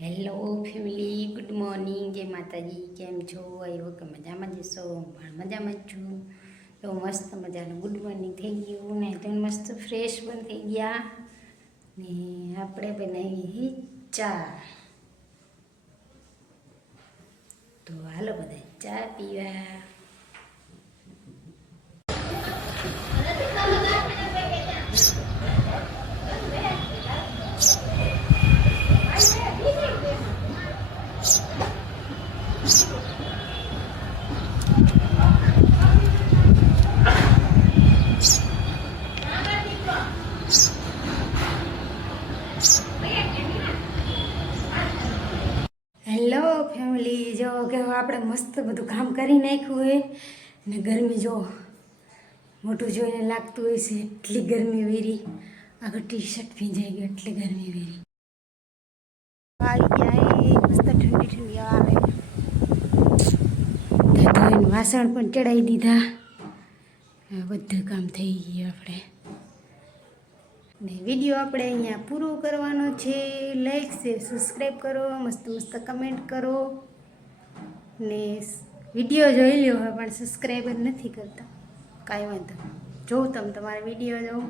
Hello family, good morning, જય માતાજી. કેમ છો? આવ્યો કે મજામાં જશો? પણ મજામાં જ છું. તો મસ્ત મજાનું ગુડ મોર્નિંગ થઈ ગયું ને તો મસ્ત ફ્રેશ પણ થઈ ગયા ને આપણે બનાવી ચા. તો હાલો બધા ચા પીવા. હેલો ફેમિલી, જો કે આપણે મસ્ત બધું કામ કરી નાખ્યું હોય ને ગરમી જો મોટું જોઈને લાગતું હોય છે એટલી ગરમી વેરી. આગળ ટી શર્ટ ભીંજાઈ ગઈ એટલી ગરમી વેરી. આવી ગયા મસ્ત ઠંડી ઠંડી આવે. ધોઈને વાસણ પણ ચડાવી દીધા. બધું કામ થઈ ગયું આપણે ને વિડીયો આપણે અહીંયા પૂરો કરવાનો છે. લાઈક શેર સબસ્ક્રાઈબ કરો, મસ્ત મસ્ત કમેન્ટ કરો ને વિડીયો જોઈ લ્યો હોય પણ સબસ્ક્રાઈબર નથી કરતા. કાંઈ વાંધો, જોઉં તમારા વિડીયો જોઉં.